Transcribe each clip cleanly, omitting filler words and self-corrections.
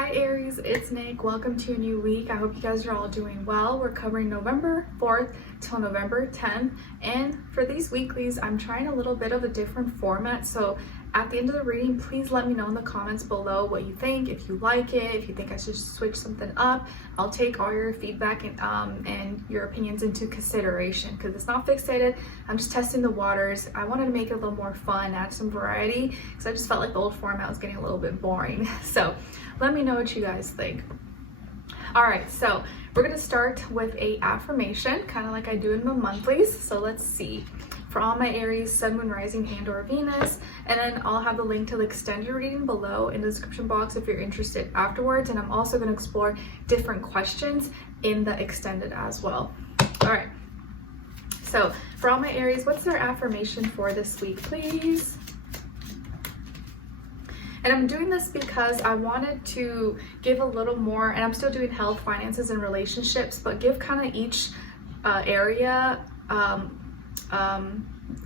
Hi Aries, it's Nick. Welcome to a new week. I hope you guys are all doing well. We're covering November 4th till November 10th. And for these weeklies, I'm trying a little bit of a different format. So at the end of the reading, please let me know in the comments below what you think, if you like it, if you think I should switch something up. I'll take all your feedback and your opinions into consideration because it's not fixated. I'm just testing the waters. I wanted to make it a little more fun, add some variety because I just felt like the old format was getting a little bit boring. So let me know what you guys think. All right, so we're gonna start with a affirmation, kind of like I do in the monthlies. So let's see. For all my Aries, Sun, Moon, Rising, and or Venus, and then I'll have the link to the extended reading below in the description box if you're interested afterwards. And I'm also gonna explore different questions in the extended as well. All right, so for all my Aries, what's their affirmation for this week, please? And I'm doing this because I wanted to give a little more, and I'm still doing health, finances, and relationships, but give kind of each area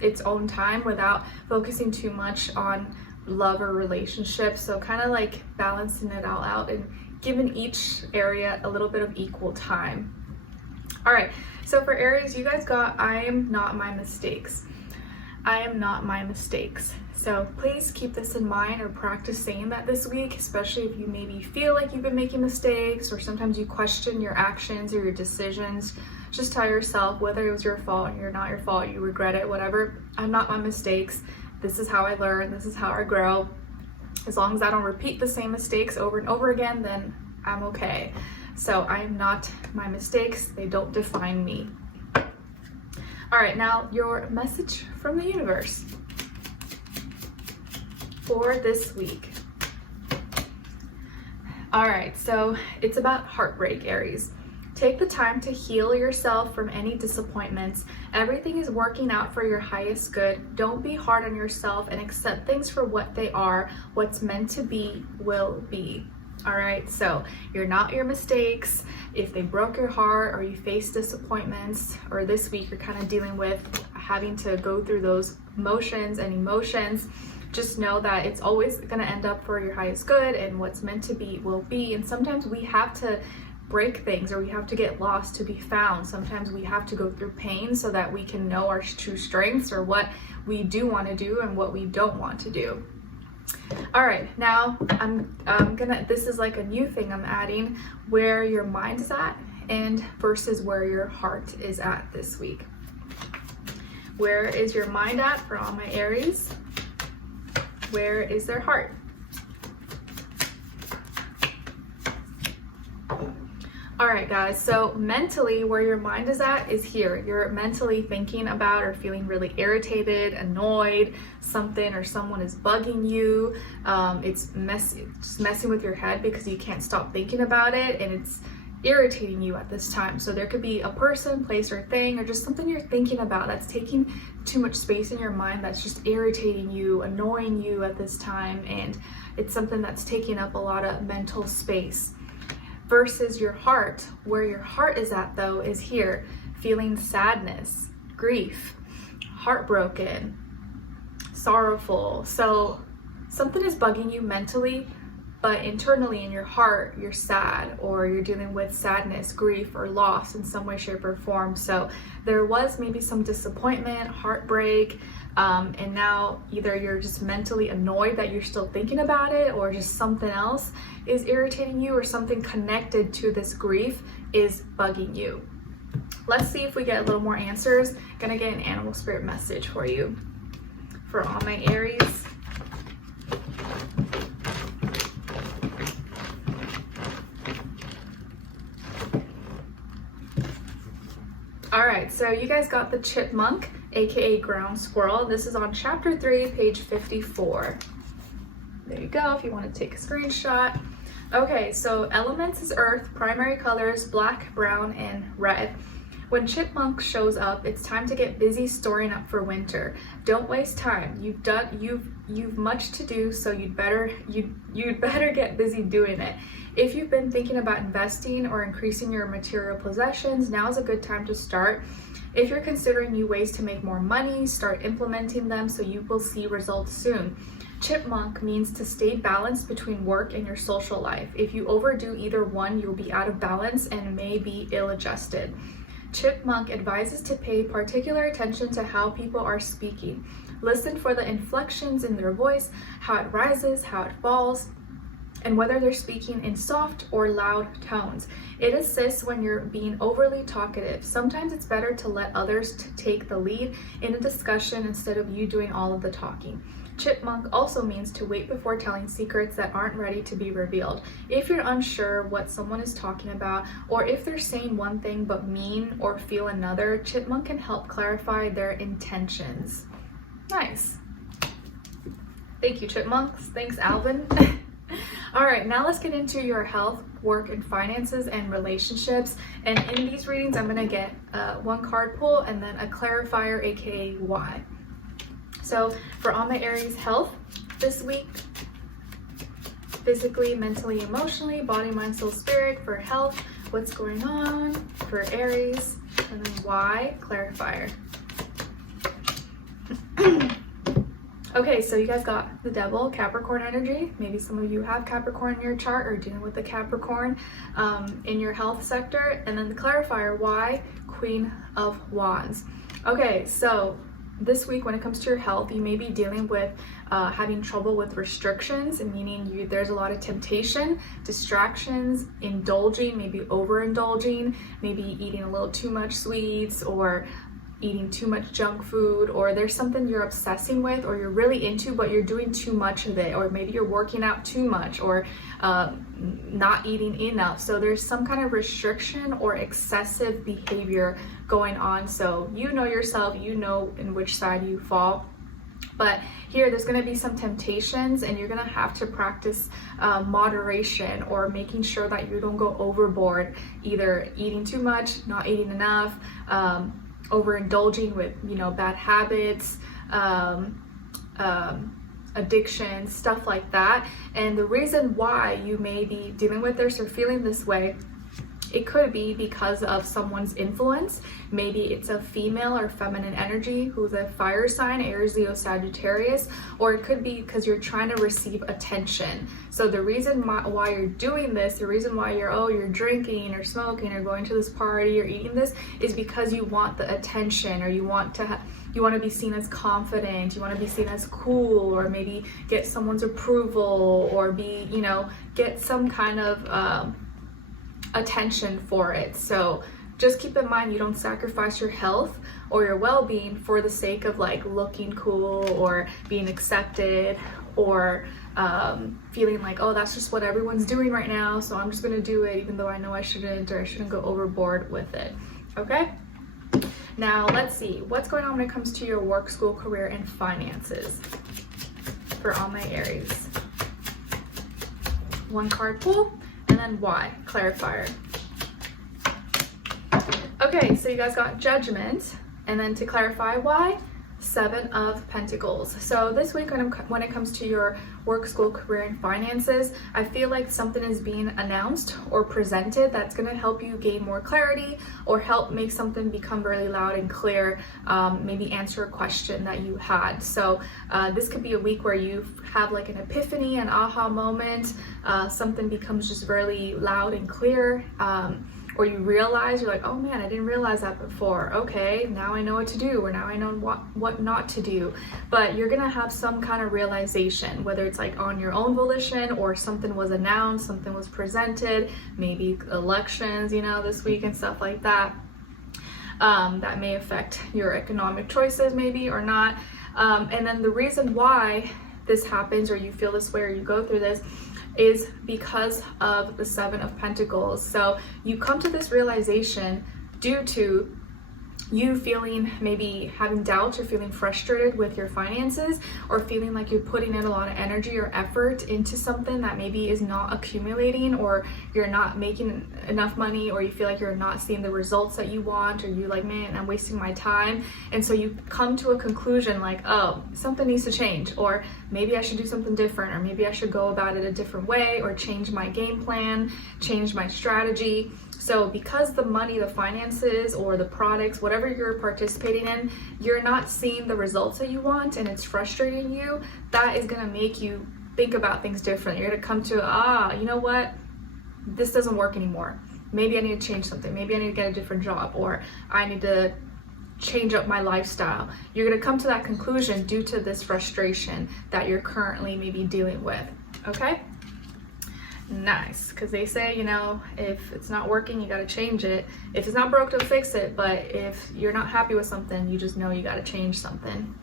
its own time without focusing too much on love or relationships. So kind of like balancing it all out and giving each area a little bit of equal time. All right, so for Aries, you guys got, I am not my mistakes. I am not my mistakes. So please keep this in mind or practice saying that this week, especially if you maybe feel like you've been making mistakes or sometimes you question your actions or your decisions. Just tell yourself whether it was your fault or not your fault, you regret it, whatever. I'm not my mistakes. This is how I learn. This is how I grow. As long as I don't repeat the same mistakes over and over again, then I'm okay. So I am not my mistakes. They don't define me. All right, now your message from the universe for this week. All right, so it's about heartbreak, Aries. Take the time to heal yourself from any disappointments. Everything is working out for your highest good. Don't be hard on yourself and accept things for what they are. What's meant to be will be. All right, so you're not your mistakes. If they broke your heart or you face disappointments, or this week you're kind of dealing with having to go through those motions and emotions, just know that it's always gonna end up for your highest good, and what's meant to be will be. And sometimes we have to break things, or we have to get lost to be found. Sometimes we have to go through pain so that we can know our true strengths, or what we do want to do and what we don't want to do. All right, now this is like a new thing I'm adding, where your mind is at and versus where your heart is at this week. Where is your mind at for all my Aries? Where is their heart? All right, guys, so mentally, where your mind is at is here. You're mentally thinking about or feeling really irritated, annoyed, something or someone is bugging you. It's messing with your head because you can't stop thinking about it, and it's irritating you at this time. So there could be a person, place, or thing, or just something you're thinking about that's taking too much space in your mind, that's just irritating you, annoying you at this time, and it's something that's taking up a lot of mental space. Versus your heart, where your heart is at though is here, feeling sadness, grief, heartbroken, sorrowful. So something is bugging you mentally, but internally in your heart, you're sad, or you're dealing with sadness, grief, or loss in some way, shape, or form. So there was maybe some disappointment, heartbreak, and now either you're just mentally annoyed that you're still thinking about it, or just something else is irritating you, or something connected to this grief is bugging you. Let's see if we get a little more answers. Gonna get an animal spirit message for you. For all my Aries. All right, so you guys got the Chipmunk, aka ground squirrel. This is on chapter 3, page 54. There you go, if you want to take a screenshot. Okay, so elements is earth, primary colors black, brown, and red. When Chipmunk shows up, it's time to get busy storing up for winter. Don't waste time. You've much to do, so you'd better get busy doing it. If you've been thinking about investing or increasing your material possessions, now is a good time to start. If you're considering new ways to make more money, start implementing them so you will see results soon. Chipmunk means to stay balanced between work and your social life. If you overdo either one, you'll be out of balance and may be ill-adjusted. Chipmunk advises to pay particular attention to how people are speaking. Listen for the inflections in their voice, how it rises, how it falls, and whether they're speaking in soft or loud tones. It assists when you're being overly talkative. Sometimes it's better to let others take the lead in a discussion instead of you doing all of the talking. Chipmunk also means to wait before telling secrets that aren't ready to be revealed. If you're unsure what someone is talking about, or if they're saying one thing but mean or feel another, Chipmunk can help clarify their intentions. Nice. Thank you, Chipmunks. Thanks, Alvin. All right, now let's get into your health, work, and finances and relationships. And in these readings, I'm gonna get one card pull and then a clarifier, aka why. So for all my Aries health this week, physically, mentally, emotionally, body, mind, soul, spirit. For health, what's going on for Aries, and then why, clarifier. Okay, so you guys got the devil, Capricorn energy. Maybe some of you have Capricorn in your chart or dealing with the Capricorn in your health sector. And then the clarifier, why, Queen of Wands. Okay, so this week when it comes to your health, you may be dealing with having trouble with restrictions, meaning there's a lot of temptation, distractions, indulging, maybe overindulging, maybe eating a little too much sweets or eating too much junk food, or there's something you're obsessing with or you're really into but you're doing too much of it, or maybe you're working out too much or not eating enough. So there's some kind of restriction or excessive behavior going on. So you know yourself, you know in which side you fall. But here there's going to be some temptations and you're going to have to practice moderation, or making sure that you don't go overboard, either eating too much, not eating enough, overindulging with, bad habits, addiction, stuff like that. And the reason why you may be dealing with this or feeling this way, it could be because of someone's influence. Maybe it's a female or feminine energy who's a fire sign, Aries, Leo, Sagittarius, or it could be because you're trying to receive attention. So the reason why you're doing this, the reason why you're drinking or smoking or going to this party or eating this, is because you want the attention, or you want to be seen as confident, you want to be seen as cool, or maybe get someone's approval, or get some kind of attention for it. So just keep in mind, you don't sacrifice your health or your well-being for the sake of looking cool or being accepted, or feeling like, oh, that's just what everyone's doing right now, so I'm just gonna do it even though I know I shouldn't, or I shouldn't go overboard with it. Okay, now let's see what's going on when it comes to your work, school, career, and finances for all my Aries. One card pull and then why, clarifier. Okay, so you guys got Judgment, and then to clarify why, Seven of Pentacles. So this week when it comes to your work, school, career, and finances, I feel like something is being announced or presented that's going to help you gain more clarity, or help make something become really loud and clear, maybe answer a question that you had. So this could be a week where you have an epiphany, an aha moment, something becomes just really loud and clear, or you realize, you're like, oh man, I didn't realize that before. Okay, now I know what to do, or now I know what not to do. But you're gonna have some kind of realization, whether it's on your own volition, or something was announced, something was presented, maybe elections, this week and stuff like that. That may affect your economic choices, maybe, or not. And then the reason why this happens, or you feel this way, or you go through this, is because of the Seven of Pentacles. So you come to this realization due to you feeling, maybe having doubts or feeling frustrated with your finances, or feeling like you're putting in a lot of energy or effort into something that maybe is not accumulating, or you're not making enough money, or you feel like you're not seeing the results that you want, or you're like, man, I'm wasting my time. And so you come to a conclusion oh, something needs to change, or maybe I should do something different, or maybe I should go about it a different way, or change my game plan, change my strategy. So because the money, the finances, or the products, whatever whatever you're participating in, you're not seeing the results that you want and it's frustrating you, that is gonna make you think about things differently. You're gonna come to, you know what? This doesn't work anymore. Maybe I need to change something. Maybe I need to get a different job, or I need to change up my lifestyle. You're gonna come to that conclusion due to this frustration that you're currently maybe dealing with, okay? Nice, because they say, you know, if it's not working, you gotta change it. If it's not broke, don't fix it, but if you're not happy with something, you just know you gotta change something.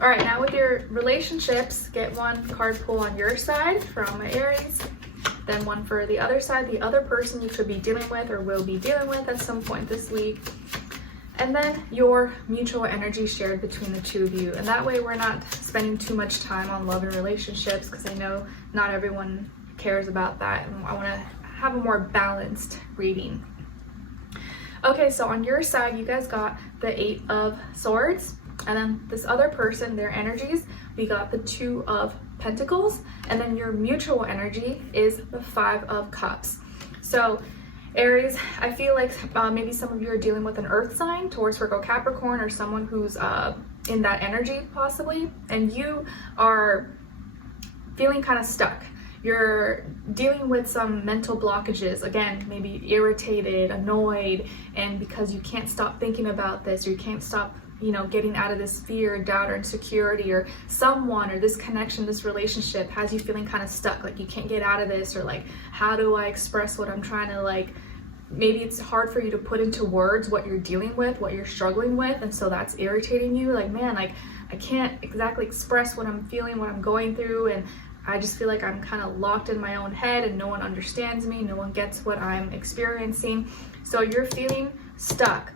All right, now with your relationships, get one card pull on your side from Aries, then one for the other side, the other person you could be dealing with or will be dealing with at some point this week. And then your mutual energy shared between the two of you. And that way we're not spending too much time on love and relationships, because I know not everyone cares about that. And I want to have a more balanced reading. Okay, so on your side, you guys got the 8 of Swords. And then this other person, their energies, we got the 2 of Pentacles. And then your mutual energy is the 5 of Cups. So Aries, I feel like maybe some of you are dealing with an earth sign, Taurus, Virgo, Capricorn, or someone who's in that energy possibly, and you are feeling kind of stuck. You're dealing with some mental blockages, again, maybe irritated, annoyed, and because you can't stop thinking about this, or you can't stop, you know, getting out of this fear, doubt, or insecurity, or someone or this connection, this relationship has you feeling kind of stuck, like you can't get out of this, or like, how do I express what I'm trying to, like, maybe it's hard for you to put into words what you're dealing with, what you're struggling with, and so that's irritating you. Like, man, like I can't exactly express what I'm feeling, what I'm going through, and I just feel like I'm kind of locked in my own head and no one understands me, no one gets what I'm experiencing. So you're feeling stuck.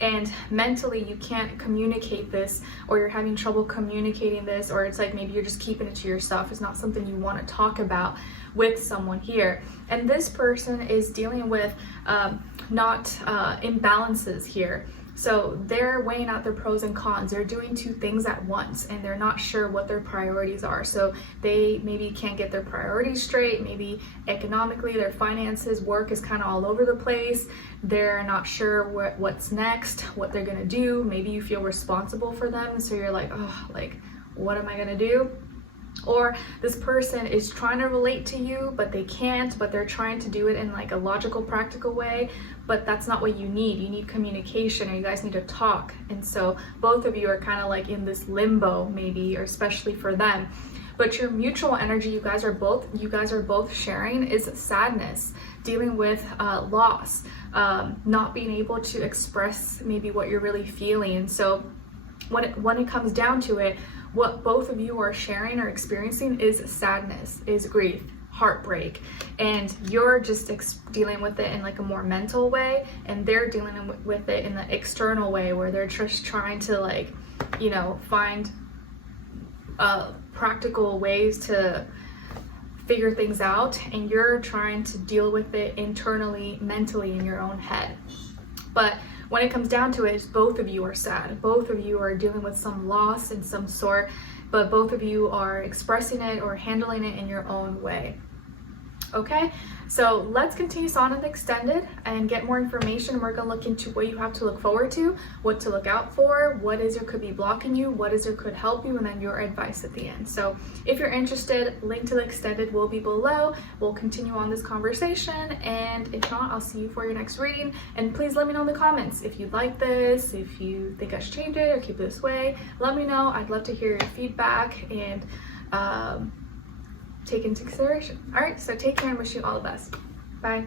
And mentally you can't communicate this, or you're having trouble communicating this, or it's like maybe you're just keeping it to yourself. It's not something you want to talk about with someone here. And this person is dealing with imbalances here. So they're weighing out their pros and cons. They're doing 2 things at once and they're not sure what their priorities are. So they maybe can't get their priorities straight. Maybe economically, their finances, work is kind of all over the place. They're not sure what's next, what they're gonna do. Maybe you feel responsible for them. So you're like, oh, like, what am I gonna do? Or this person is trying to relate to you, but they can't, but they're trying to do it in like a logical, practical way, but that's not what you need. You need communication, or you guys need to talk. And so both of you are kind of like in this limbo maybe, or especially for them. But your mutual energy, you guys are both sharing, is sadness, dealing with loss, not being able to express maybe what you're really feeling. And so when it comes down to it, what both of you are sharing or experiencing is sadness, is grief, heartbreak, and you're just dealing with it in like a more mental way, and they're dealing with it in the external way, where they're just trying to, like, you know, find practical ways to figure things out, and you're trying to deal with it internally, mentally, in your own head. But when it comes down to it, both of you are sad. Both of you are dealing with some loss in some sort, but both of you are expressing it or handling it in your own way. Okay, so let's continue on in the extended and get more information. We're gonna look into what you have to look forward to, what to look out for, what is or could be blocking you, what is or could help you, and then your advice at the end. So if you're interested, link to the extended will be below. We'll continue on this conversation, and if not, I'll see you for your next reading. And please let me know in the comments if you like this, if you think I should change it or keep it this way. Let me know. I'd love to hear your feedback and take into consideration. All right, so take care and wish you all the best. Bye.